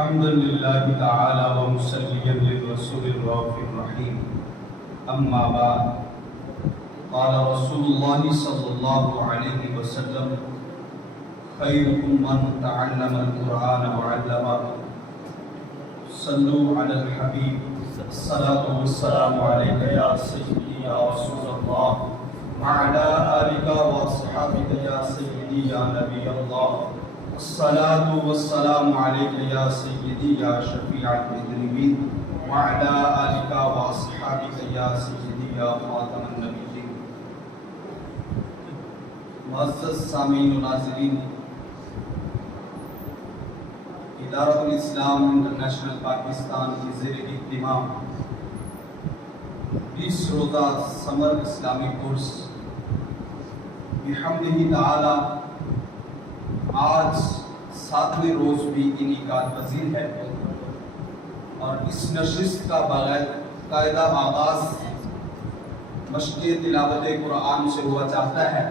حمدا لله تعالى ومصليا للرسول الرؤوف الرحيم أما بعد قال رسول الله صلى الله عليه وسلم خيركم من تعلم القرآن وعلمه صلوا على الحبيب الصلاة والسلام عليك يا سيدي يا رسول الله وعلى آلك وأصحابك يا سيدي يا نبي الله الصلاة والسلام عليك يا سيدي يا شفيع المذنبين وعلى آلك وأصحابك يا سيدي يا خاتم النبيين. معزز سامعین و ناظرین، ادارۃ الاسلام انٹرنیشنل پاکستان کی زیر اہتمام 20 روزہ سمر اسلامی کورس بحمدہ تعالی آج 7ویں روز بھی انعقاد پذیر ہے، اور اس نشست کا باقاعدہ آغاز مشق تلاوت قرآن سے ہوا چاہتا ہے،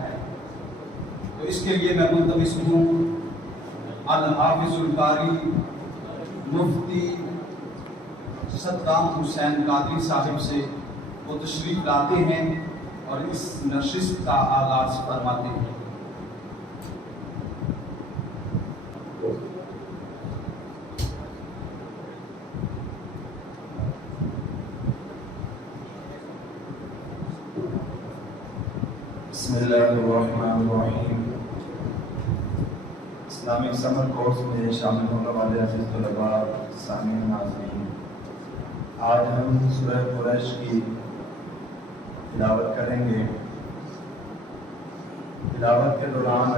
تو اس کے لیے میں ملتمس ہوں الحافظ القاری مفتی صدام حسین قادری صاحب سے، وہ تشریف لاتے ہیں اور اس نشست کا آغاز فرماتے ہیں۔ بسم اللہ الرحمن الرحیم۔ اسلامک سمر کورس میں شامل ہونے والے عزیز طلباء، سامعین، ناظرین، آج ہم سورہ قریش کی تلاوت کریں گے۔ تلاوت کے دوران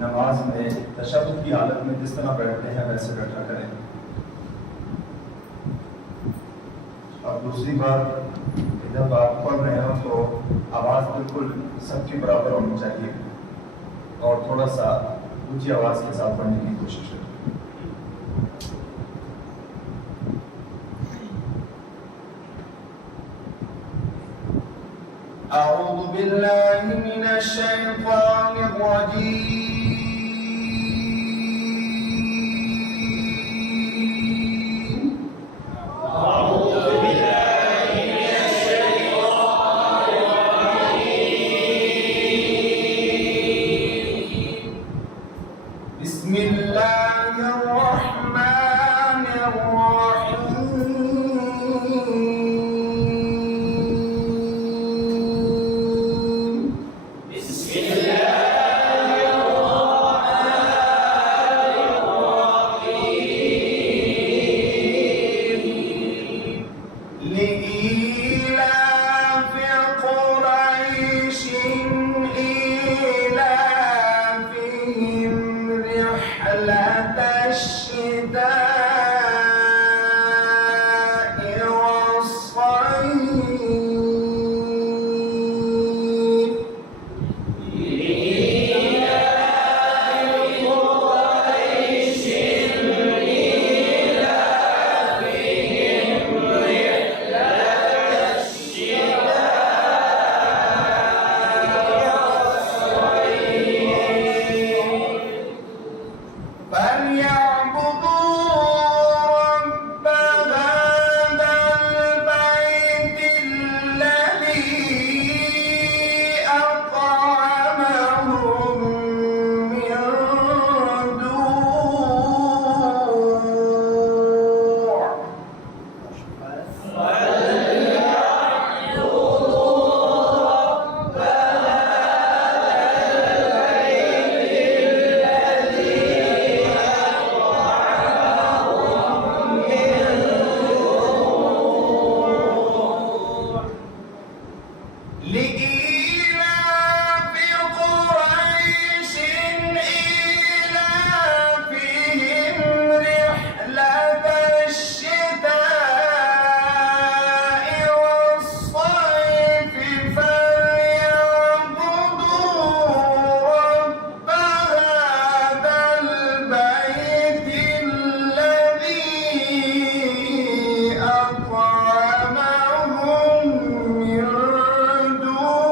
نماز میں تشہد کی حالت میں جس طرح بیٹھتے ہیں ویسے بیٹھا کریں، اور دوسری بات جب آپ پڑھ رہے ہوں تو آواز بالکل سب کے برابر ہونی چاہیے، اور تھوڑا سا اونچی آواز کے ساتھ پڑھنے کی کوشش کریں۔ اعوذ باللہ من الشیطان الرجیم۔ بسم اللہ الرحمن الرحیم۔ بسم اللہ الرحمن الرحیم۔ لإيلاف قريش إيلافهم رحلة الشتاء والصيف فليعبدوا رب هذا البيت الذي أطعمهم من جوع لإيلاف قريش إيلافهم رحلة الشتاء والصيف فليعبدوا رب هذا البيت الذي أطعمهم من جوع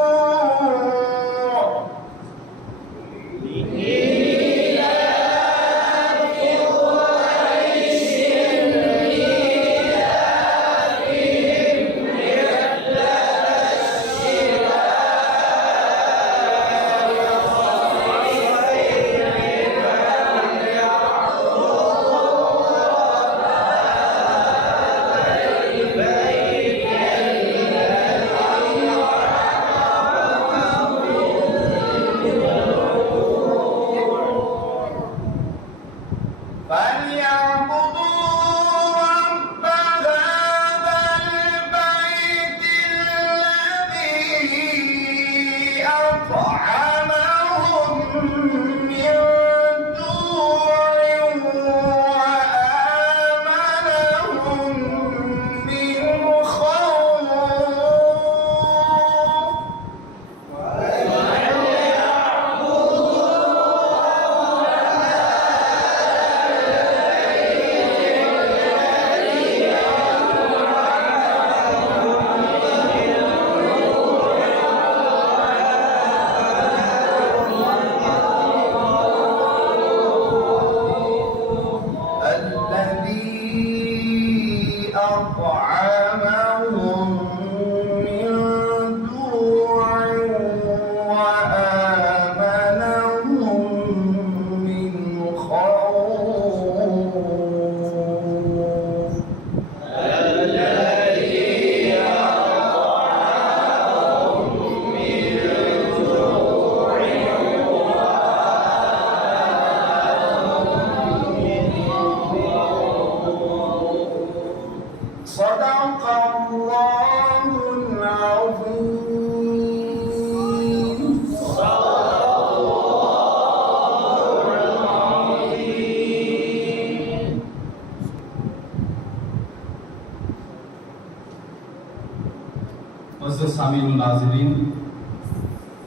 سامعین و ناظرین،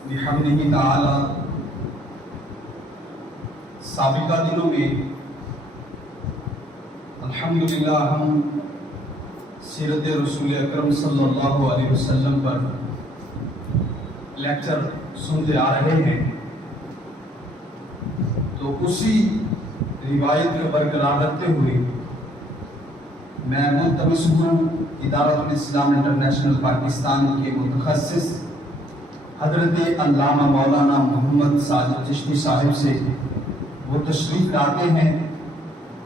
بحمدہ تعالی سابقہ دنوں میں الحمدللہ ہم سیرت رسول اکرم صلی اللہ علیہ وسلم پر لیکچر سنتے آ رہے ہیں، تو اسی روایت کو برقرار رکھتے ہوئے میں ملتمس ہوں ادارۃ الاسلام انٹرنیشنل پاکستان کے متخصص حضرت علامہ مولانا محمد ساجد چشتی صاحب سے وہ تشریف لاتے ہیں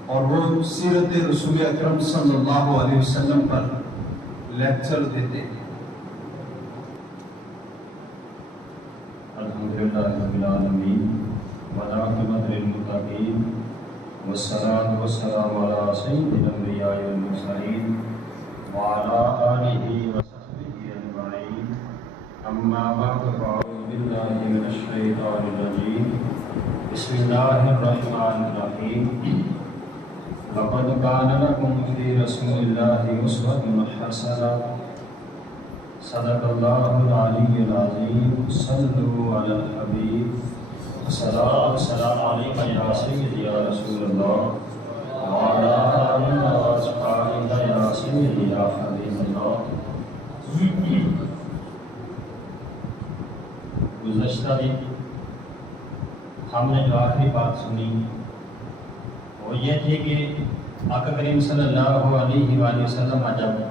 اور وہ سیرت رسول اکرم صلی اللہ علیہ وسلم پر لیکچر دیتے ہیں۔ الحمدللہ رب العالمین والعاقبۃ للمتقین والصلاۃ والسلام علی سید الانبیاء والمرسلین وعلی آلہ وصحبہ اجمعین، اما بعد فاعوذ باللہ من الشیطان الرجیم، بسم اللہ الرحمن الرحیم، لقد کان لکم فی رسول اللہ اسوۃ حسنہ، صدق اللہ العلی العظیم، صلوا علی الحبیب، السلام علیکم یا سیدی یا رسول اللہ وعلی آلہ واصحابہ یا سیدی یا حبیب اللہ۔ گزشتہ دن ہم نے جو آخری بات سنی وہ یہ تھی کہ آقا کریم صلی اللہ علیہ وآلہ وسلم جب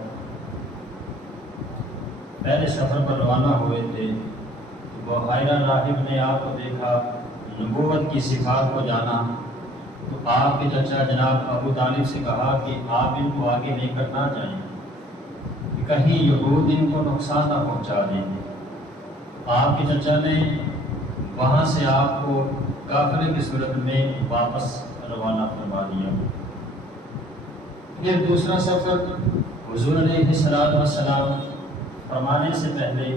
پہلے سفر پر روانہ ہوئے تھے تو وہ حائرہ راہب نے آپ کو دیکھا، نبوت کی صفات کو جانا، تو آپ کے چچا جناب ابو طالب سے کہا کہ آپ ان کو آگے لے کر نہ جائیں کہ کہیں یہود ان کو نقصان نہ پہنچا دیں۔ آپ کے چچا نے وہاں سے آپ کو قافلے کی صورت میں واپس روانہ فرما دیا۔ پھر دوسرا سفر حضور علیہ السلام فرمانے سے پہلے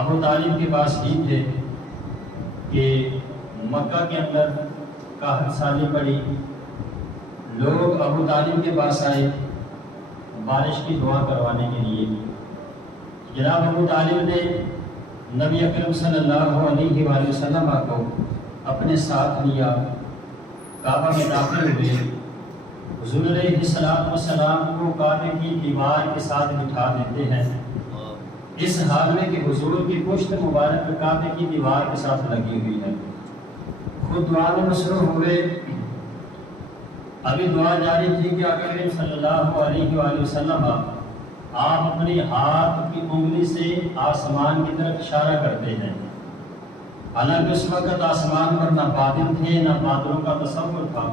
ابو طالب کے پاس ہی تھے کہ مکہ کے اندر قحط سالی پڑی، لوگ ابو طالب کے پاس آئے بارش کی دعا کروانے کے لیے۔ جناب ابو طالب نے نبی اکرم صلی اللہ علیہ وآلہ وسلم کو اپنے ساتھ لیا، کعبہ میں داخل ہوئے، حضور علیہ السلام کو کعبے کی دیوار کے ساتھ بٹھا دیتے ہیں، اس حال میں کہ حضور کی پشت مبارک کعبے کی دیوار کے ساتھ لگی ہوئی ہے۔ خود دعا میں مصروف ہوئے، ابھی دعا جاری تھی کہ آقا کریم صلی اللہ علیہ وآلہ وسلم آپ اپنے ہاتھ کی انگلی سے آسمان کی طرف اشارہ کرتے ہیں۔ حالانکہ اس وقت آسمان پر نہ بادل تھے نہ بادلوں کا تصور تھا۔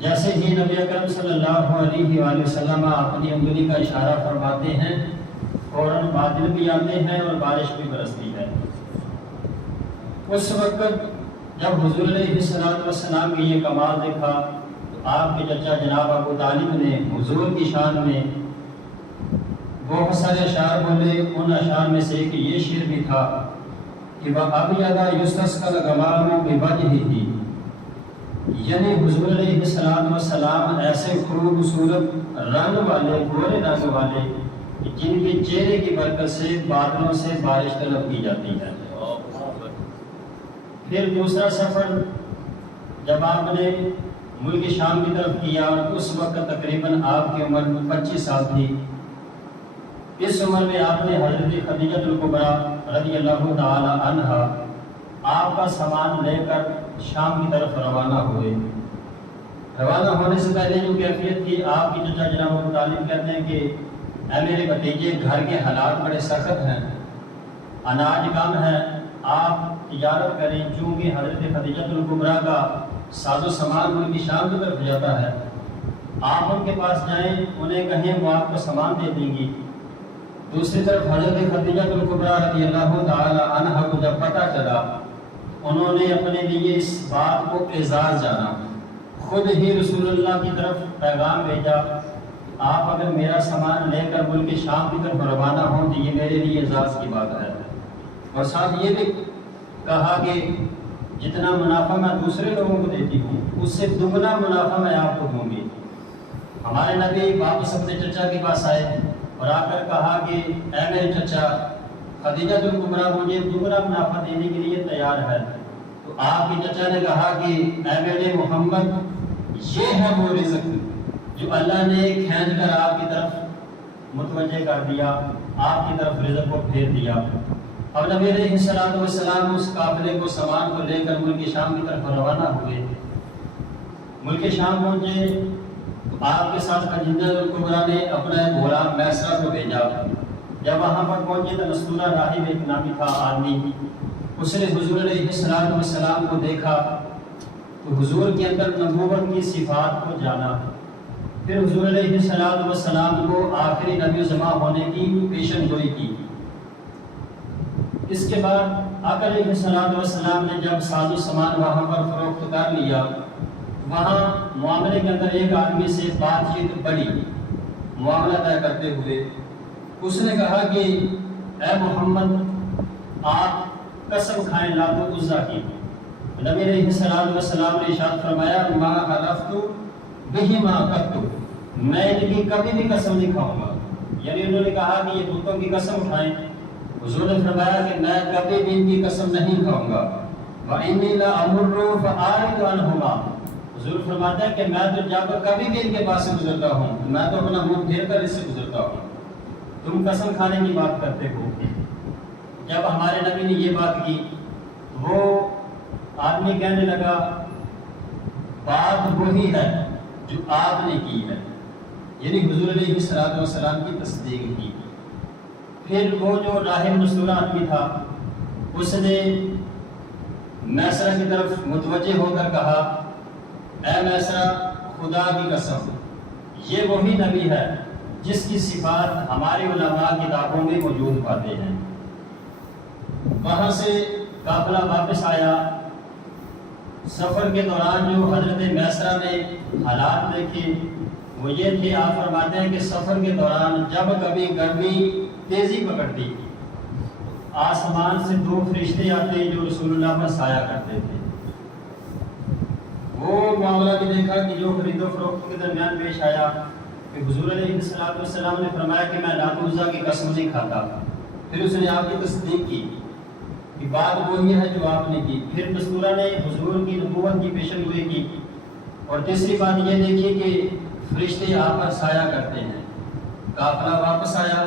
جیسے ہی نبی اکرم صلی اللہ علیہ وآلہ وسلم اپنی انگلی کا اشارہ فرماتے ہیں، فوراً بادل بھی آتے ہیں اور بارش بھی برستی ہے۔ اس وقت جب حضور علیہ السلام کی یہ کمال دیکھا تو آپ کے چچا جناب ابو طالب نے حضور کی شان میں بہت سارے اشعار بولے۔ ان اشعار میں سے ایک یہ شعر بھی تھا کہ وہ ابیض یستسقى الغمام بوجهه، یعنی حضور علیہ السلام ایسے خوبصورت رنگ والے، گورے رنگ والے جن کے چہرے کی برکت سے بادلوں سے بارش طلب کی جاتی ہے۔ پھر دوسرا سفر جب آپ نے ملک شام کی طرف کیا، اس وقت تقریباً آپ کی عمر 25 سال تھی۔ اس عمر میں آپ نے حضرت خدیجہ الکبریٰ رضی اللہ تعالی عنہا آپ کا سامان لے کر شام کی طرف روانہ ہوئے۔ روانہ ہونے سے پہلے جو کیفیت تھی، آپ کی چچا جناب ابو طالب کہتے ہیں کہ اے میرے بھتیجے، گھر کے حالات بڑے سخت ہیں، اناج کم ہے، آپ تجارت کریں، چونکہ حضرت خدیجہ الکبریٰ کا ساز و سامان ملک شام کی طرف جاتا ہے، آپ ان کے پاس جائیں، انہیں کہیں وہ آپ کو سامان دے دیں گی۔ دوسری طرف حضرت خدیجہ الکبریٰ رضی اللہ تعالی عنہا کو جب پتہ چلا، انہوں نے اپنے لیے اس بات کو اعزاز جانا، خود ہی رسول اللہ کی طرف پیغام بھیجا، آپ اگر میرا سامان لے کر ملک شام کی طرف روانہ ہوں تو یہ میرے لیے اعزاز کی بات ہے۔ اور ساتھ یہ بھی کہا کہ جتنا منافع میں دوسرے لوگوں کو دیتی ہوں، اس سے دگنا منافع میں آپ کو دوں گی۔ ہمارے نبی واپس اپنے چچا کے پاس آئے اور آ کر کہا کہ اے میرے چچا، خدیجہ الکبریٰ مجھے دگنا منافع دینے کے لیے تیار ہے۔ تو آپ کے چچا نے کہا کہ اے میرے محمد، یہ ہے وہ رزق جو اللہ نے کھینچ کر آپ کی طرف متوجہ کر دیا، آپ کی طرف رزق کو پھیر دیا۔ اب نبی علیہ السلام اس قافلے کو، سامان کو لے کر ملک شام کی طرف روانہ ہوئے۔ ملک شام پہنچے تو آپ کے ساتھ خدیجہ الکبریٰ نے اپنا ایک غلام میسرہ کو بھیجا۔ جب وہاں پر پہنچے تو مستورہ راہب ایک نامی تھا آدمی، اس نے حضور علیہ السلام کو دیکھا تو حضور کے اندر نبوت کی صفات کو جانا، پھر حضور علیہ السلام کو آخری نبی زماں ہونے کی پیشن گوئی کی۔ اس کے بعد آقا علیہ السلام نے جب ساز و سامان وہاں پر فروخت کر لیا، وہاں معاملے کے اندر ایک آدمی سے بات چیت بڑی، معاملہ طے کرتے ہوئے اس نے کہا کہ اے محمد، آپ قسم کھائیں لات و عزیٰ کی۔ نبی علیہ السلام نے ارشاد فرمایا ما حلفت بہما قط، میں ان کی کبھی بھی قسم نہیں کھاؤں گا، یعنی انہوں نے کہا کہ یہ بتوں کی قسم اٹھائیں، حضور نے فرمایا کہ میں کبھی بھی ان کی قسم نہیں کھاؤں گا۔ وَإِنِّي لَأَمُرُّ فَأَعْرِضُ عَنْهُمَا، حضور فرماتے ہیں کہ میں تو جب کبھی بھی ان کے پاس سے گزرتا ہوں، میں تو اپنا منہ پھیر کر اس سے گزرتا ہوں، تم قسم کھانے کی بات کرتے ہو۔ جب ہمارے نبی نے یہ بات کی، وہ آدمی کہنے لگا بات وہی ہے جو آپ نے کی ہے، یعنی حضور علیہ السلام کی تصدیق کی۔ پھر وہ جو راہب مستورہ آدمی تھا، اس نے میسرہ کی طرف متوجہ ہو کر کہا اے میسرہ، خدا کی قسم، یہ وہی نبی ہے جس کی صفات ہمارے علماء کتابوں میں موجود پاتے ہیں۔ وہاں سے قافلہ واپس آیا۔ سفر کے دوران جو حضرت میسرہ نے حالات دیکھے وہ یہ تھے، آپ فرماتے ہیں کہ سفر کے دوران جب کبھی گرمی تیزی پکڑتی، آسمان سے دو فرشتے آتے جو رسول اللہ پر سایہ کرتے تھے۔ وہ معاملہ بھی دیکھا کہ جو خرید و فروخت کے درمیان پیش آیا کہ حضور علیہ السلام نے فرمایا کہ میں لات و عزیٰ کی قسم نہیں کھاتا۔ پھر اس نے آپ کی تصدیق کی کہ بات وہی ہے جو آپ نے کی۔ پھر مستورہ نے حضور کی نبوت کی پیشن گوئی کی۔ اور تیسری بات یہ دیکھی کہ فرشتے آپ پر سایہ کرتے ہیں۔ قافلہ واپس آیا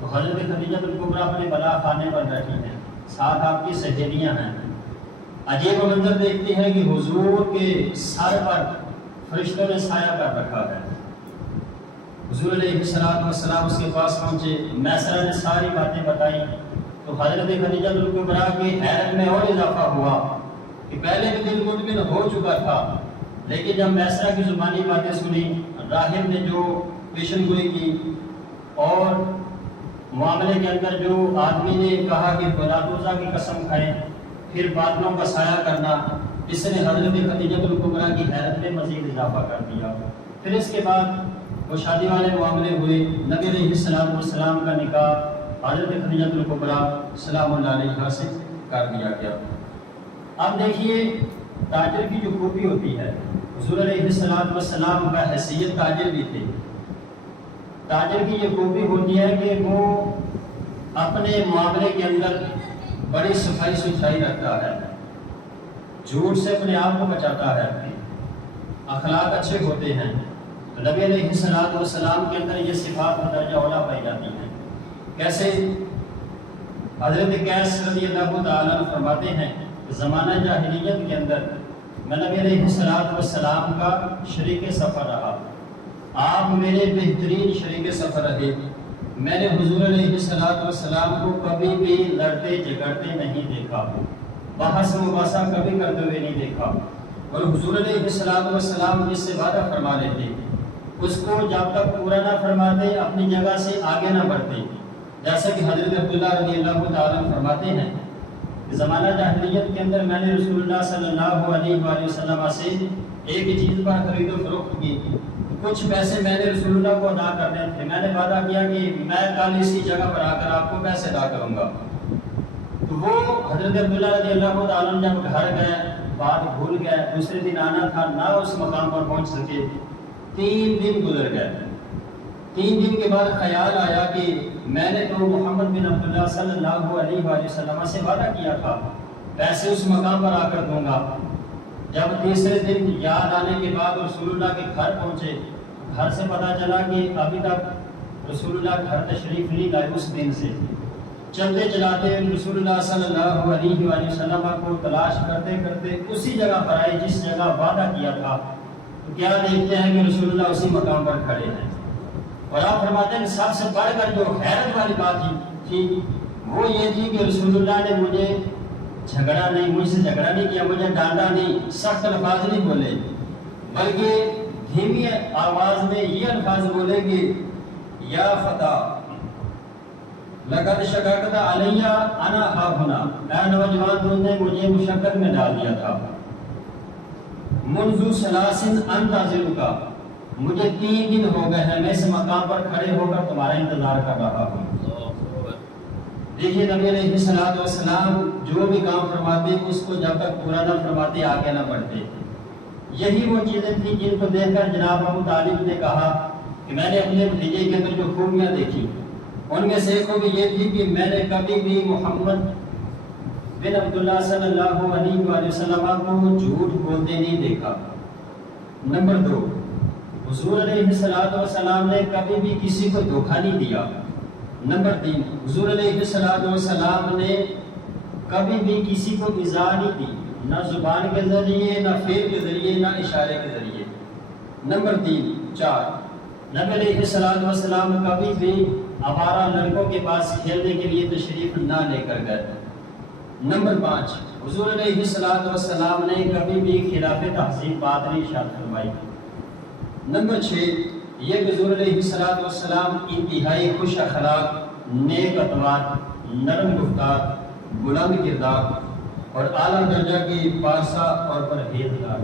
تو حضرت خدیجہ الکبریٰ اپنے بلا خانے پر بیٹھی ہیں، ساتھ آپ کی سہیلیاں ہیں۔ عجیب منظر دیکھتی ہیں کہ حضور کے سر پر فرشتوں نے سایہ کر رکھا ہے۔ حضور علیہ السلام اس کے پاس پہنچے، میسرہ نے ساری باتیں بتائیں تو حضرت خدیجہ الکبریٰ کی حیرت میں اور اضافہ ہوا کہ پہلے بھی دل مطمئن ہو چکا تھا، لیکن جب میسرہ کی زبانی باتیں سنی، راہب نے جو پیشن گوئی کی اور معاملے کے اندر جو آدمی نے کہا کہ لات و عزیٰ کی قسم کھائیں، پھر بادلوں کا سایہ کرنا، اس نے حضرت خدیجہ الکبریٰ کی حیرت میں مزید اضافہ کر دیا۔ پھر اس کے بعد وہ شادی والے معاملے ہوئے، نبی علیہ السلام کا نکاح حضرت خدیجہ الکبریٰ سلام اللہ علیہا سے کر دیا گیا۔ اب دیکھیے تاجر کی جو خوبی ہوتی ہے، حضور علیہ السلام کا حیثیت تاجر بھی تھے۔ تاجر کی یہ خوبی ہوتی ہے کہ وہ اپنے معاملے کے اندر بڑی صفائی ستھرائی رکھتا ہے، جھوٹ سے اپنے آپ کو بچاتا ہے، اخلاق اچھے ہوتے ہیں۔ نبی علیہ السلام کے اندر یہ صفات درجہ اولا پائی جاتی ہیں۔ کیسے؟ حضرت قیس رضی اللہ تعالیٰ عنہ فرماتے ہیں کہ زمانہ جاہلیت کے اندر میں نبی علیہ السلام کا شریک سفر رہا، آپ میرے بہترین شریک سفر رہے۔ میں نے حضور علیہ السلام کو کبھی بھی لڑتے جھگڑتے نہیں دیکھا، بحث مباحثہ کبھی کرتے ہوئے نہیں دیکھا، اور حضور علیہ السلام جس سے وعدہ فرما لیتے اس کو جب تک پورا نہ فرماتے اپنی جگہ سے آگے نہ بڑھتے۔ جیسا کہ حضرت عبداللہ رضی اللہ تعالیٰ فرماتے ہیں کہ زمانہ جاہلیت کے اندر میں نے رسول اللہ صلی اللہ علیہ وآلہ وسلم سے ایک چیز پر خرید و فروخت کی، کچھ پیسے میں نے رسول اللہ کو ادا کرنے تھے، میں نے وعدہ کیا کہ میں کل اسی جگہ پر آ کر آپ کو پیسے ادا کروں گا۔ تو وہ حضرت عبداللہ رضی اللہ تعالیٰ جب گھر گئے، بات بھول گئے، دوسرے دن آنا تھا، نہ اس مقام پر پہنچ سکے، 3 دن گزر گئے۔ 3 دن کے بعد خیال آیا کہ میں نے تو محمد بن عبداللہ صلی اللہ علیہ وآلہ وسلم سے وعدہ کیا تھا، پیسے اس مقام پر آ کر دوں گا۔ جب تیسرے دن یاد آنے کے بعد رسول اللہ کے گھر پہنچے، گھر سے پتہ چلا کہ ابھی تک رسول اللہ گھر تشریف نہیں لائے۔ اس دن سے چلتے چلاتے رسول اللہ صلی اللہ علیہ وآلہ وسلم کو تلاش کرتے کرتے اسی جگہ پر آئے جس جگہ وعدہ کیا تھا، تو کیا دیکھتے ہیں کہ رسول اللہ اسی مقام پر کھڑے ہیں۔ اور آپ فرماتے ہیں کہ سب سے بڑھ کر جو حیرت والی بات تھی وہ یہ تھی کہ رسول اللہ نے مجھے جھگڑا نہیں، مجھ سے جھگڑا نہیں کیا، مجھے ڈانٹا نہیں، سخت الفاظ نہیں بولے، بلکہ دھیمی آواز میں یہ الفاظ بولے کہ یا فتح لقد شققت علی انا ہا ہونا، اے نوجوان تم نے مجھے مشقت میں ڈال دیا تھا، منذ ثلاث انتظرک، مجھے 3 دن ہو گئے ہیں میں اس مقام پر کھڑے ہو کر تمہارا انتظار کر رہا ہوں۔ دیکھیے نبی علیہ السلام جو بھی کام فرماتے اس کو جب تک پورا نہ فرماتے آگے نہ بڑھتے۔ یہی وہ چیزیں تھیں جن کو دیکھ کر جناب ابو طالب نے کہا کہ میں نے اپنے بھتیجے کے اندر جو خوبیاں دیکھی ان میں سے ایک خوبی یہ تھی کہ میں نے کبھی بھی محمد بن عبداللہ صلی اللہ علیہ وآلہ وسلم کو جھوٹ بولتے نہیں دیکھا۔ نمبر 2، حضور علیہ السلام نے کبھی بھی کسی کو دھوکہ نہیں دیا۔ نمبر 3، حضور علیہ السلام نے کبھی بھی کسی کو ایذا نہیں دی، نہ زبان کے ذریعے، نہ فعل کے ذریعے، نہ اشارے کے ذریعے۔ نمبر 4، نبی علیہ السلام کبھی بھی آوارہ لڑکوں کے پاس کھیلنے کے لیے تشریف نہ لے کر گئے۔ نمبر 5، حضور علیہ السلام نے کبھی بھی خلاف تہذیب بات نہیں ارشاد فرمائی۔ نمبر 6، یہ حضور علیہ السلام انتہائی خوش اخلاق، نیک اطوار، نرم گفتار، بلند کردار اور اعلیٰ درجہ کی پارسا اور پرہیزگار۔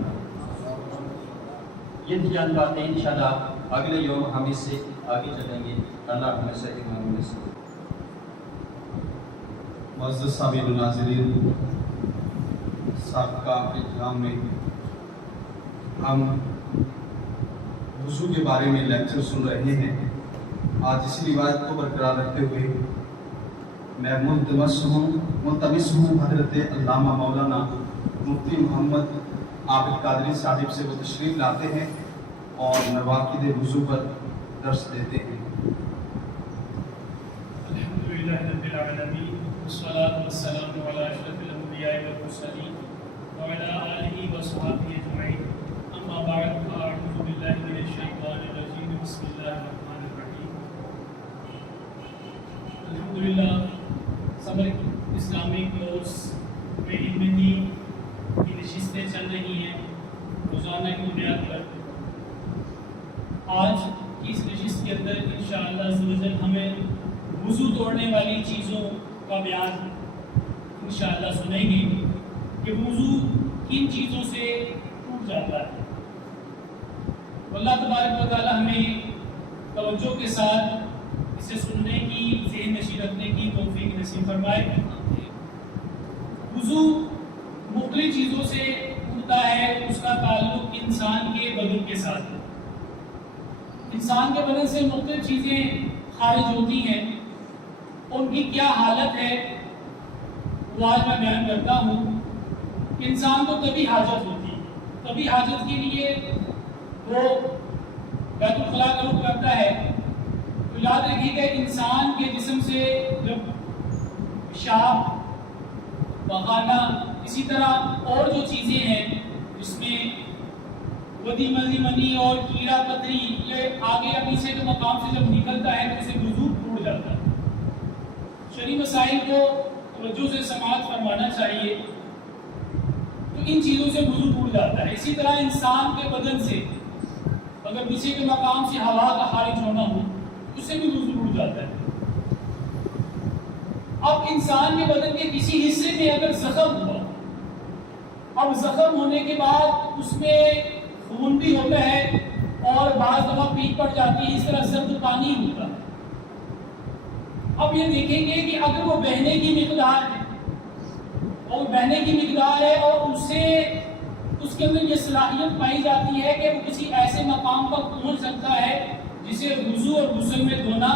یہ تھی چند باتیں، انشاءاللہ اگلے یوم ہم اس سے آگے چلیں گے۔ اللہ ہمیں صحیح معلوم سے۔ معزز سامعین ناظرین، سابقہ اجتماع میں ہم وضو کے بارے میں لیکچر سن رہے ہیں۔ آج اسی روایت کو برقرار رکھتے ہوئے میں ملتمس ہوں حضرت علامہ مولانا مفتی محمد عابد قادری صاحب سے، وہ تشریف لاتے ہیں اور نواقض وضو پر درس دیتے ہیں۔ الحمدللہ رب العالمین والصلاة والسلام علی اشرف الانبیاء والمرسلین وعلی آلہ وصحبہ اجمعین، اما بعد فاعوذ باللہ من الشیطان الرجیم، بسم اللہ الرحمن الرحیم۔ الحمدللہ سمر اسلامک کورس میں علم دین کی نشستیں چل رہی ہیں روزانہ کی بنیاد پر۔ آج کی اس نشست کے اندر انشاءاللہ عز و جل ہمیں وضو توڑنے والی چیزوں کا بیان انشاءاللہ سنیں گے کہ وضو کن چیزوں سے ٹوٹ جاتا ہے۔ اللہ تبارک و تعالی ہمیں توجہ کے ساتھ اسے سننے کی، ذہن نشین رکھنے کی توفیق نصیب فرمائے۔ وضو مختلف چیزوں سے ہوتا ہے، اس کا تعلق انسان کے بدن کے ساتھ ہے۔ انسان کے بدن سے مختلف چیزیں خارج ہوتی ہیں، ان کی کیا حالت ہے وہ آج میں بیان کرتا ہوں۔ انسان کو کبھی حاجت ہوتی ہے، کبھی حاجت کے لیے وہ بیت الخلاء کا رخ کرتا ہے، تو یاد رکھیے کہ انسان کے جسم سے جب پیشاب، پخانہ، اسی طرح اور جو چیزیں ہیں جس میں ودی مزی منی اور کیڑا پتری یہ آگے یا پیچھے کے مقام سے جب نکلتا ہے تو اسے وضو ٹوٹ جاتا ہے۔ شرعی مسائل کو توجہ سے سماعت فرمانا چاہیے، تو ان چیزوں سے وضو ٹوٹ جاتا ہے۔ اسی طرح انسان کے بدن سے اگر پیچھے کے مقام سے ہوا کا خارج ہونا ہو اس سے بھی وضو ٹوٹ جاتا ہے۔ اب انسان کے بدن کے کسی حصے میں اگر زخم ہوا، اب زخم ہونے کے بعد اس میں خون بھی ہوتا ہے اور بعض دفعہ پیٹ پڑ جاتی ہے، اس طرح سرد پانی ہوتا ہے۔ اب یہ دیکھیں گے کہ اگر وہ بہنے کی مقدار ہے اور بہنے کی مقدار ہے اور اس کے اندر یہ صلاحیت پائی جاتی ہے کہ وہ کسی ایسے مقام پر پہنچ سکتا ہے جسے وضو اور غسل میں دھونا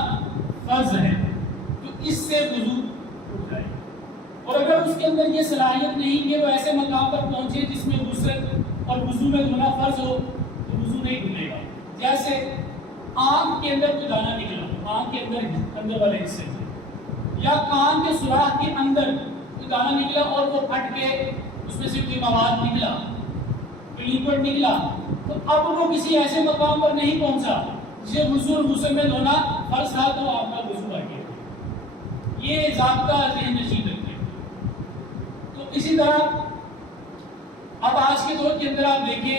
فرض ہے، تو اس سے وضو اٹھ جائے۔ اور اگر اس کے اندر یہ صلاحیت نہیں کہ وہ ایسے مقام پر پہنچے جس میں غسل اور وضو میں دھونا فرض ہو تو وضو نہیں ٹوٹے گا۔ جیسے آنکھ کے اندر کوئی دانہ نکلا، آنکھ کے اندر والے حصے سے، یا کان کے سوراخ کے اندر کوئی دانہ نکلا اور وہ پھٹ کے اس میں سے کوئی مواد نکلا، کوئی لیکوڈ نکلا، تو اب وہ کسی ایسے مقام پر نہیں پہنچا جسے وضو اور غسل میں دھونا فرض تھا تو آپ کا وضو آ گیا۔ یہ ضابطہ ذہن نشین رکھیں۔ تو اسی طرح اب آج کے دور کے اندر آپ دیکھیں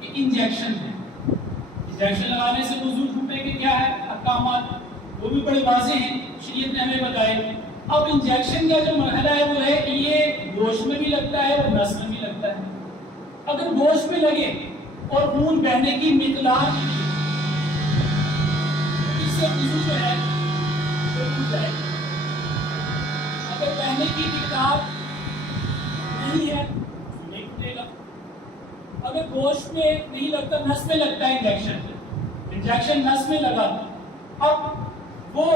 کہ انجیکشن ہے، انجیکشن لگانے سے وضو ٹوٹنے کے کیا ہے احکامات، وہ بھی بڑے واضح ہیں، شریعت نے ہمیں بتائے۔ اب انجیکشن کا جو مرحلہ ہے وہ ہے کہ یہ گوشت میں بھی لگتا ہے اور نس میں بھی لگتا ہے۔ اگر گوشت میں لگے اور خون بہنے کی مقدار اس سے وضو جو ہے وہ ٹوٹ جائے گا۔ اگر بہنے کی مقدار نہیں ہے تو نہیں ٹوٹے گا۔ اگر گوشت میں نہیں لگتا، نس میں لگتا ہے انجیکشن نس میں لگا، اب وہ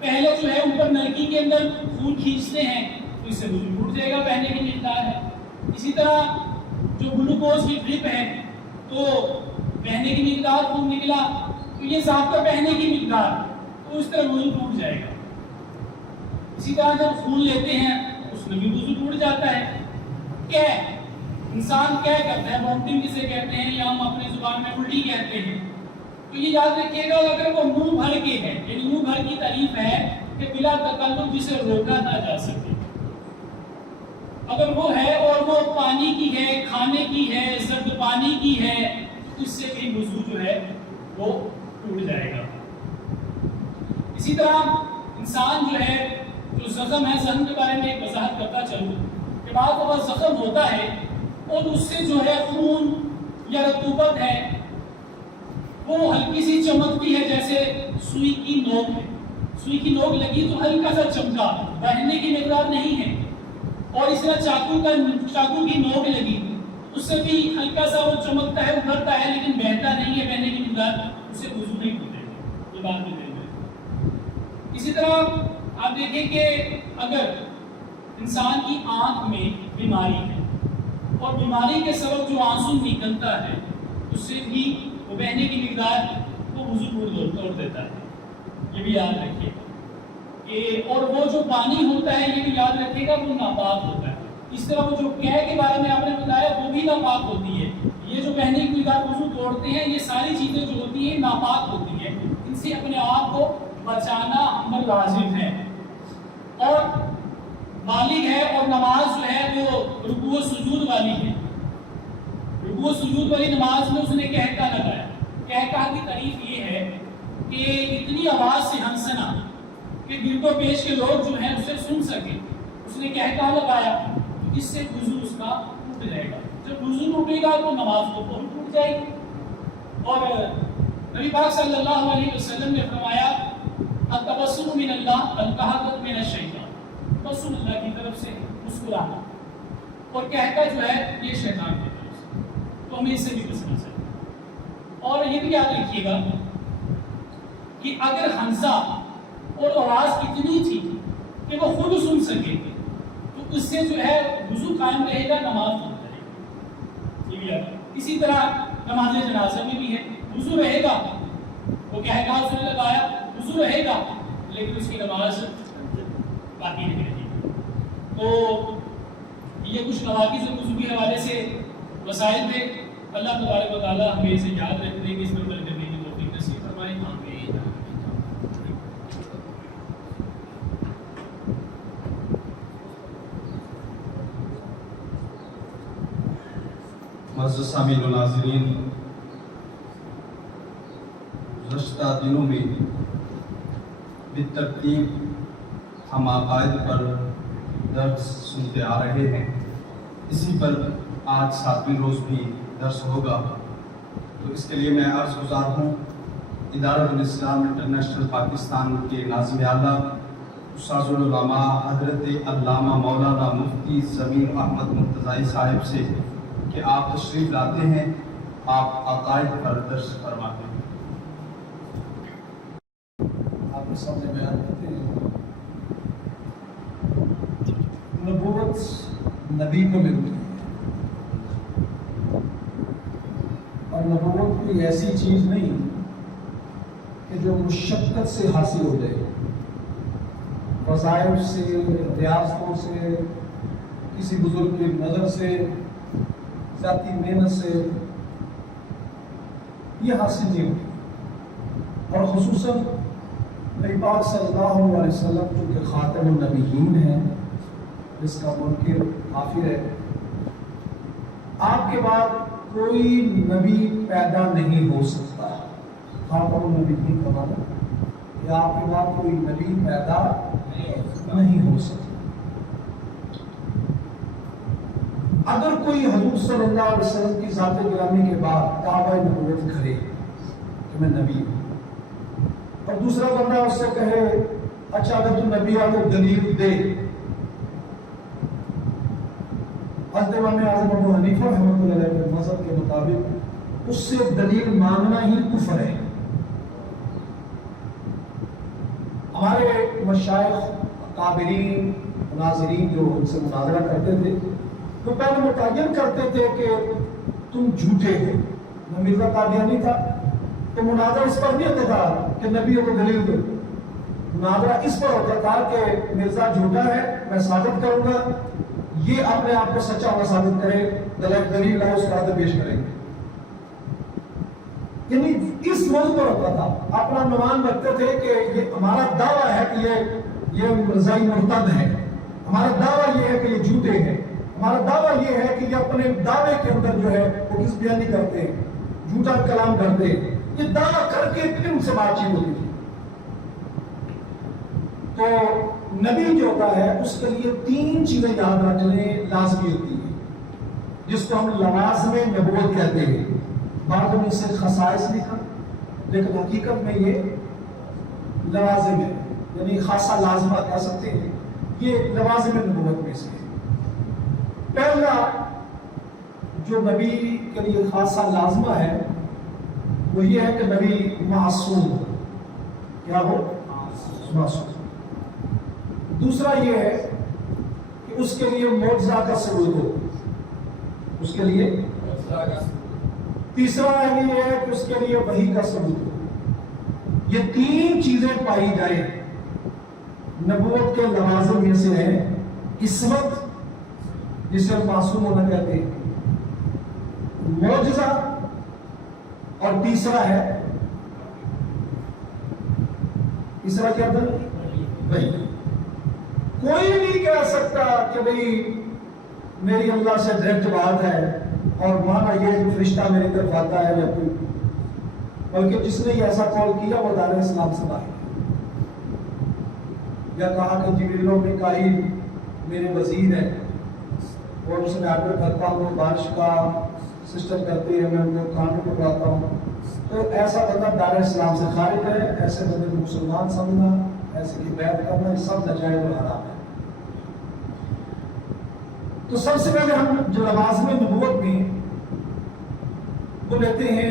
پہلے جو ہے اوپر نلکی کے اندر خون کھینچتے ہیں تو اس سے وضو ٹوٹ جائے گا، بہنے کی مقدار ہے۔ اسی طرح جو گلوکوز کی ڈرپ ہے تو بہنے کی مقدار خون نکلا تو یہ ضابطہ بہنے کی مقدار، تو اس طرح وضو ٹوٹ جائے گا۔ اسی طرح جب خون لیتے ہیں اس میں بھی وضو ٹوٹ جاتا ہے۔ کیا انسان کیا کرتا ہے، وامٹنگ جسے کہتے ہیں یا ہم اپنی زبان میں الٹی کہتے ہیں، تو یہ یاد رکھیے گا اگر وہ منہ بھر کے ہے، یعنی منہ بھر کی تعریف ہے کہ بلا تکلف جسے روکا نہ جا سکے، اگر وہ ہے اور وہ پانی کی ہے، کھانے کی ہے، سرد پانی کی ہے، تو اس سے بھی وضو جو ہے وہ ٹوٹ جائے گا۔ اسی طرح انسان جو ہے جو زخم ہے، زخم کے بارے میں ایک وضاحت کرتا چلوں کہ بعض دفعہ زخم ہوتا ہے اور اس سے جو ہے خون یا رطوبت ہے وہ ہلکی سی چمکتی ہے، جیسے سوئی کی نوک ہے، سوئی کی نوک لگی تو ہلکا سا چمکا، بہنے کی مقدار نہیں ہے، اور اس طرح چاقو کی نوک لگی اس سے بھی ہلکا سا وہ چمکتا ہے، ابھرتا ہے لیکن بہتا نہیں ہے، بہنے کی مقدار، اس سے وضو نہیں ٹوٹے گا، یہ بات بھی دیں گے۔ اسی طرح آپ دیکھیں کہ اگر انسان کی آنکھ میں بیماری ہے اور بیماری کے سبب جو آنسو نکلتا ہے اس سے بھی وہ بہنے کی مقدار کو وضو توڑ دیتا ہے، یہ بھی یاد رکھیے کہ اور وہ جو پانی ہوتا ہے یہ بھی یاد رکھیے گا وہ ناپاک ہوتا ہے۔ اس طرح وہ جو قے کے بارے میں آپ نے بتایا وہ بھی ناپاک ہوتی ہے، یہ جو بہنے کی مقدار وضو توڑتے ہیں یہ ساری چیزیں جو ہوتی ہیں ناپاک ہوتی ہیں، ان سے اپنے آپ کو بچانا ہمیں لازم ہے۔ اور بالغ ہے اور نماز جو ہے وہ رکوع و سجود والی ہے، رکوع و سجود والی نماز میں اس نے کہکا لگایا۔ کہکا کی تعریف یہ ہے کہ اتنی آواز سے ہنسنا کہ گرد و پیش کے لوگ جو ہیں اسے سن سکیں، اس نے کہکا لگایا، اس سے وضو اس کا ٹوٹ جائے گا۔ جب وضو ٹوٹے گا تو نماز تو فوراً ٹوٹ جائے گی۔ اور نبی پاک صلی اللہ علیہ وسلم نے فرمایا التبسم من اللہ القحطۃ من الشیطان، تبسم اللہ کی طرف سے مسکرانا، اور کہتا جو ہے یہ شیطان کی طرف سے، تو ہمیں اس سے بھی بچنا چاہیے۔ اور یہ بھی یاد رکھیے گا کہ اگر حنزہ اور آواز اتنی تھی کہ وہ خود سن سکے تو اس سے جو ہے وضو قائم رہے گا، نماز قائم رہے گا۔ یہ بھی یاد رکھیں۔ اسی طرح نماز جنازہ میں بھی ہے، وضو رہے گا، وہ کہے گا اس نے لگایا، وضو رہے گا، لیکن اس کی نماز باقی نہیں رہے گی۔ تو یہ کچھ نواقض وضو کے حوالے سے مسائل تھے۔ اللہ تبارک و تعالیٰ ہمیں اسے یاد رکھنے کی، اس پر عمل کرنے کی توفیق نصیب فرمائے۔ آمین۔ معزز سامعین و ناظرین، گزشتہ دنوں میں بالترتیب ہم عقائد پر درس سنتے آ رہے ہیں، اسی پر آج 7ویں روز بھی درس ہوگا۔ تو اس کے لیے میں عرض گزار ہوں ادارۃ الاسلام انٹرنیشنل پاکستان کے ناظم اعلیٰ استاذ العلماء حضرت علامہ مولانا مفتی ضمیر احمد مرتضائی صاحب سے کہ آپ تشریف لاتے ہیں، آپ عقائد پر درس فرماتے ہیں۔ آپ کے سامنے بیان کرتے ہیں نبوت نبی کو ملتی ہے، اور نبوت کوئی ایسی چیز نہیں کہ جو مشقت سے حاصل ہو جائے، وظائف سے، ریاستوں سے، کسی بزرگ کی نظر سے، ذاتی محنت سے یہ حاصل نہیں ہوتی۔ اور خصوصاً نبی پاک صلی اللہ علیہ وسلم جو کہ خاتم النبیین ہیں، جس کا منکر کافر ہے، آپ کے بعد کوئی نبی پیدا نہیں ہو سکتا۔ خاتم النبیین کا مطلب کہ آپ کے بعد کوئی نبی پیدا نہیں ہو سکتا۔ اگر کوئی حضور صلی اللہ علیہ وسلم کی ذات گرامی کے بعد دعویٰ نبوت کرے کہ میں نبی ہوں، اور دوسرا بندہ اس سے کہے اچھا اگر تو نبی ہے تو دلیل دے، حضرت امام اعظم ابو حنیفہ رحمۃ اللہ علیہ کے مذہب کے مطابق اس سے دلیل مانگنا ہی کفر ہے۔ ہمارے مشائخ اکابرین مناظرین جو ان سے مناظرہ کرتے تھے، وہ پہلے متعین کرتے تھے کہ تم جھوٹے ہو۔ مرزا قادیانی تھا تو مناظرہ اس پر نہیں ہوتا تھا کہ نبی کو دلیل دو، مناظرہ اس پر ہوتا تھا کہ مرزا جھوٹا ہے، میں ثابت کروں گا، یہ اپنے آپ کو سچا ہوا ثابت کرے، دلیل لائے اس کا عدد پیش کریں گے۔ یعنی اس موضوع پر ہوتا تھا، اپنا عنوان رکھتے تھے کہ یہ ہمارا دعویٰ ہے کہ یہ مرزائی مرتد ہے، ہمارا دعویٰ یہ ہے کہ یہ جھوٹے ہیں، ہمارا دعویٰ یہ ہے کہ یہ اپنے دعوے کے اندر جو ہے وہ کس بیانی کرتے ہیں، جھوٹا کلام کرتے ہیں۔ یہ دعویٰ کر کے پھر ان سے بات چیت ہوتی تھی۔ تو نبی جو ہوتا ہے اس کے لیے 3 چیزیں یاد رکھنے لازمی ہوتی ہیں، جس کو ہم لوازم نبوت کہتے ہیں۔ بعض میں سے خصائص لکھا، لیکن حقیقت میں یہ لوازم ہے، یعنی خاصہ لازمہ کہہ سکتے ہیں، یہ لوازم نبوت میں سے ہے۔ پہلا جو نبی کے لیے خاصہ لازمہ ہے وہ یہ ہے کہ نبی معصوم ہو۔ کیا ہو؟ معصوم۔ دوسرا یہ ہے کہ اس کے لیے معجزہ کا ثبوت ہو، اس کے لیے تیسرا یہ ہے کہ اس کے لیے وحی کا ثبوت ہو۔ یہ 3 چیزیں پائی جائیں نبوت کے لوازم میں سے ہے عصمت، جسے معصوم ہونا کہتے ہیں، معجزہ، اور تیسرا ہے تیسرا کیا تھا؟ وحی۔ کوئی نہیں کہہ سکتا کہ بھئی میری اللہ سے ڈائریکٹ بات ہے اور مانا یہ کہ فرشتہ میری طرف آتا ہے یا کوئی، بلکہ جس نے یہ ایسا قول کیا وہ دار اسلام سے باہر ہے، یا کہا کہ جبریل و میکائیل میرے وزیر ہیں اور اسے میں آڈر کرتا ہوں، بارش کا سسٹم کرتے ہیں، میں ان کو کھانے کو پڑھاتا ہوں، تو ایسا بندہ دار اسلام سے خارج ہے۔ ایسے بندے کو مسلمان سمجھنا، ایسے کی بیعت کرنا، یہ سب ناجائز اور حرام ہے۔ تو سب سے پہلے ہم جو لوازم نبوت میں وہ لیتے ہیں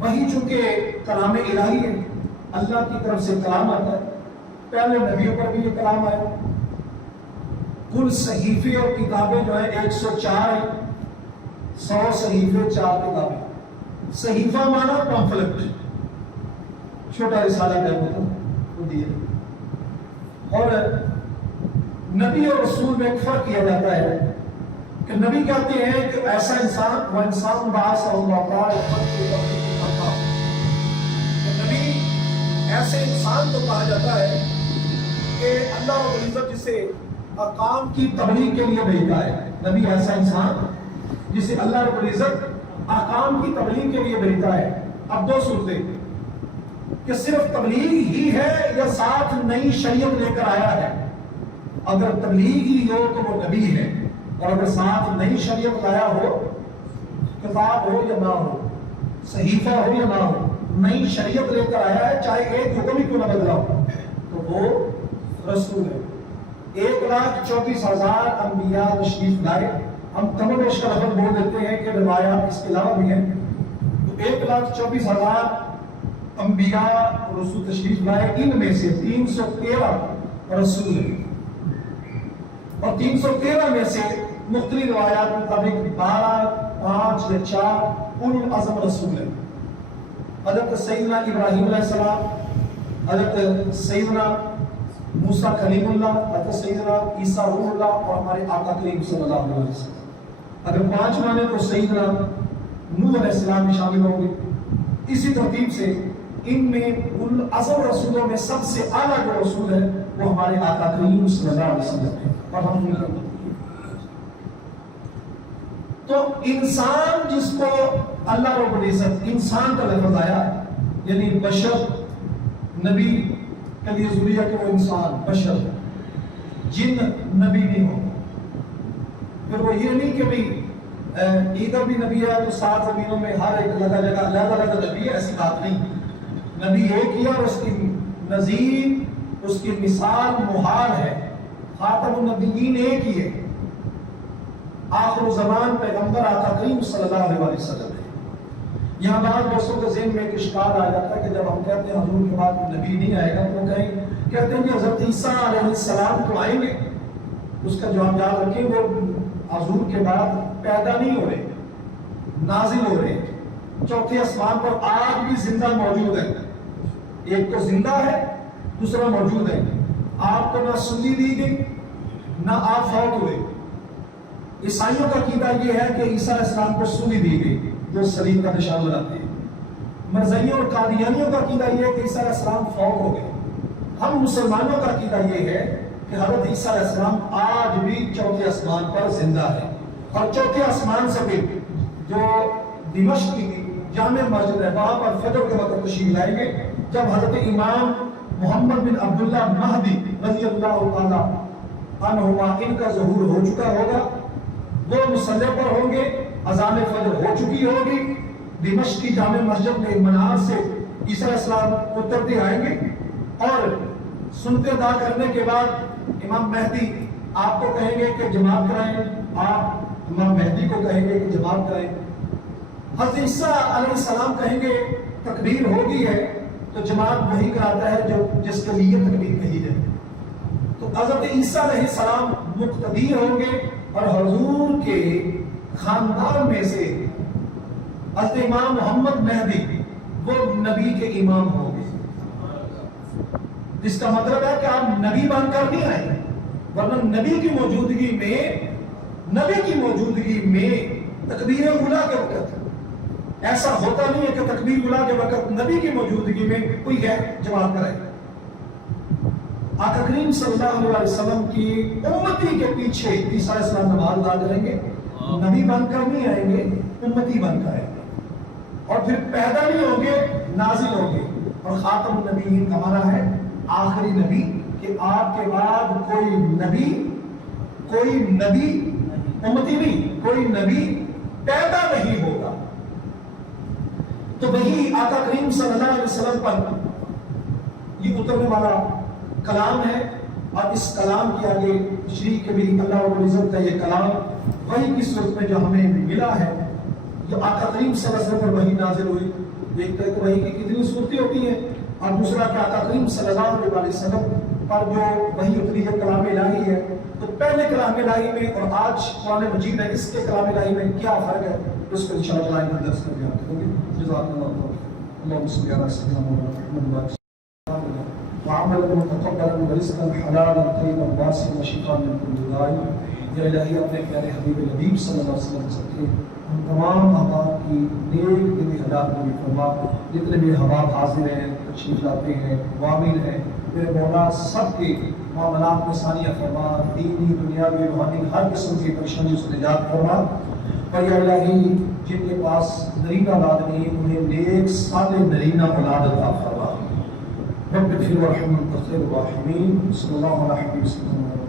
وحی چونکہ کلام الہی ہے، اللہ کی طرف سے کلام آتا ہے، پہلے نبیوں پر بھی یہ کلام آیا۔ کل صحیفے اور کتابیں جو ہیں 104 ہیں، 100 صحیفے 4 کتابیں۔ صحیفہ مانا پمفلٹ، چھوٹا رسالہ ٹائپ ہوتا وہ دیے۔ اور نبی اور رسول میں ایک فرق کیا جاتا ہے کہ نبی کہتے ہیں کہ ایسا انسان، وہ انسان باعث اللہ تعالی، نبی ایسے انسان کو کہا جاتا ہے کہ اللہ رب العزت جسے احکام کی تبلیغ کے لیے بھیجتا ہے۔ نبی ایسا انسان جسے اللہ رب العزت احکام کی تبلیغ کے لیے بھیجتا ہے۔ اب دو صورتیں کہ صرف تبلیغ ہی ہے یا ساتھ نئی شریعت لے کر آیا ہے۔ اگر تبلیغ ہی ہو تو وہ نبی ہے، اور اگر ساتھ نئی شریعت لایا ہو، کتاب ہو یا نہ ہو، صحیفہ ہو یا نہ ہو، نئی شریعت لے کر آیا ہے، چاہے ایک حکم ہی کیوں نہ بدلا ہو، تو وہ رسول ہے۔ 1,34,000 انبیاء تشریف لائے۔ ہم کم و بیش کا لفظ بول دیتے ہیں کہ روایات اس کے علاوہ بھی ہیں، تو 1,24,000 انبیاء رسول تشریف لائے۔ ان میں سے 313 رسول ہیں، اور 313 میں سے مختلف روایات کے مطابق 12، 5 یا 4 اولو العزم رسول ہیں۔ حضرت سیدنا ابراہیم علیہ السلام، حضرت سیدنا موسیٰ کلیم اللہ، حضرت سیدنا عیسیٰ روح اللہ، اور ہمارے آقا کریم صلی اللہ علیہ وسلم۔ اگر 5 مانے تو سیدنا نوح علیہ السلام بھی شامل ہوں گے۔ اسی ترتیب سے ان میں اولو العزم رسولوں میں سب سے اعلیٰ جو رسول ہے وہ ہمارے آقا کریم صلی اللہ علیہ وسلم ہے، اور ہم ان کا تو انسان جس کو اللہ رب العزت انسان کا لفظ آیا، یعنی بشر، نبی کے لیے ضروری ہے کہ وہ انسان بشر، جن نبی نہیں ہو۔ پھر وہ یہ نہیں کہ بھی ادھر بھی نبی ہے تو 7 زمینوں میں ہر ایک جگہ علیحدہ نبی ہے، ایسی بات نہیں۔ نبی ایک ہی ہے، اور اس کی نظیر، اس کی مثال محال ہے۔ خاتم النبیین ایک ہی ہے، آخر زمان پیغمبر آقا کریم صلی اللہ علیہ وسلم ہے۔ یہاں بعض دوستوں کے ذہن میں ایک اشکال آ جاتا ہے کہ جب ہم کہتے ہیں حضور کے بعد نبی نہیں آئے گا، تو کہتے ہیں کہ حضرت عیسیٰ علیہ السلام تو آئیں گے۔ اس کا جواب یاد رکھیں، وہ حضور کے بعد پیدا نہیں ہو رہے، نازل ہو رہے، چوتھے آسمان پر آج بھی زندہ موجود ہے۔ ایک تو زندہ ہے، دوسرا موجود ہے۔ آپ کو نہ سلی دی گئی، نہ آپ فوت ہوئے۔ عیسائیوں کا عقیدہ یہ ہے کہ عیسیٰ علیہ السلام کو سلی دی گئی، جو صلیب کا نشان لگاتے ہیں۔ مرزائیوں اور قادیانیوں کا عقیدہ یہ ہے کہ عیسیٰ علیہ السلام فوت ہو گئے۔ ہم مسلمانوں کا عقیدہ یہ ہے کہ حضرت عیسیٰ علیہ السلام آج بھی چوتھے آسمان پر زندہ ہے، اور چوتھے آسمان سے بھی جو دمشق کی جامع مسجد ہے، وہاں پر فجر کے وقت تشریف لائیں گے، جب حضرت امام محمد بن عبداللہ مہدی رضی اللہ تعالیٰ عنہما ان کا ظہور ہو چکا ہوگا۔ وہ مصلی پر ہوں گے، اذان فجر ہو چکی ہوگی، دمشق کی جامع مسجد میں منار سے عیسیٰ علیہ السلام اترتے آئیں گے، اور سنتے ادا کرنے کے بعد امام مہدی آپ کو کہیں گے کہ جماعت کرائیں، آپ امام مہدی کو کہیں گے کہ جماعت کرائیں۔ حضرت عیسیٰ علیہ السلام کہیں گے تکبیر ہوگی ہے، تو جماعت وہی کراتا ہے جو جس کے لیے تکبیر کہی جائے۔ تو حضرت عیسیٰ علیہ السلام مقتدی ہوں گے، اور حضور کے خاندان میں سے حضرت امام محمد مہدی وہ نبی کے امام ہوں گے۔ جس کا مطلب ہے کہ آپ نبی بن کر نہیں آئے، ورنہ نبی کی موجودگی میں تکبیر اولیٰ کے وقت ایسا ہوتا نہیں ہے کہ تکبیر اولیٰ کے وقت نبی کی موجودگی میں کوئی ہے جماعت کرائے۔ آقا کریم صلی اللہ علیہ وسلم کی امتی کے پیچھے عیسیٰ علیہ السلام نماز ادا کریں گے، نبی بن کر نہیں آئیں گے، امتی بن کر آئیں گے، اور پھر پیدا نہیں ہوں گے، نازل ہوں گے۔ اور خاتم النبیین ہمارا ہے آخری نبی، کہ آپ کے بعد کوئی نبی امتی نہیں، کوئی نبی پیدا نہیں ہوگا۔ تو وہی آقا کریم صلی اللہ علیہ وسلم پر یہ اترنے والا کلام ہے، اب اس کلام کے آگے تشریح کے بھی اللہ رب العزت کا یہ کلام وحی کی صورت میں جو ہمیں ملا ہے، یہ آقا کریم صلی اللہ علیہ وسلم پر وحی نازل ہوئی. ایک تو وحی کی کتنی صورتیں ہوتی ہیں، اور دوسرا کہ آقا کریم صلی اللہ علیہ وسلم پر جو وحی اتری ہے کلام الہی ہے. تو پہلے کلام الہی میں اور آج قرآن مجید ہے، اس کے کلام الہی میں کیا فرق ہے، اس کو انشاءاللہ تعالیٰ میں درس کر بیان کریں گے. جزاک اللہ خیر. اللهم صل على سيدنا محمد وعملا متقبلا ورزقا حلالا طيبا واسعا وشفاء من كل داء. یا الہی اپنے پیارے حبیب نبی صلی اللہ علیہ وسلم سے ہم تمام احباب کی نیک دلی حالات میں فرما. جتنے بھی احباب حاضر ہیں، تشریف لاتے ہیں، عوامل ہیں، میرے مولا سب کے معاملات میں ثانیہ فرما. دینی دنیاوی روحانی ہر قسم کی پریشانیوں سے نجات فرما. اور یا الہی جن کے پاس نرینہ اولاد نہیں، انہیں نیک صالح نرینہ اولاد عطا فرما. رب اغفر وارحم وانت خیر الراحمین. صلی اللہ علیہ وسلم.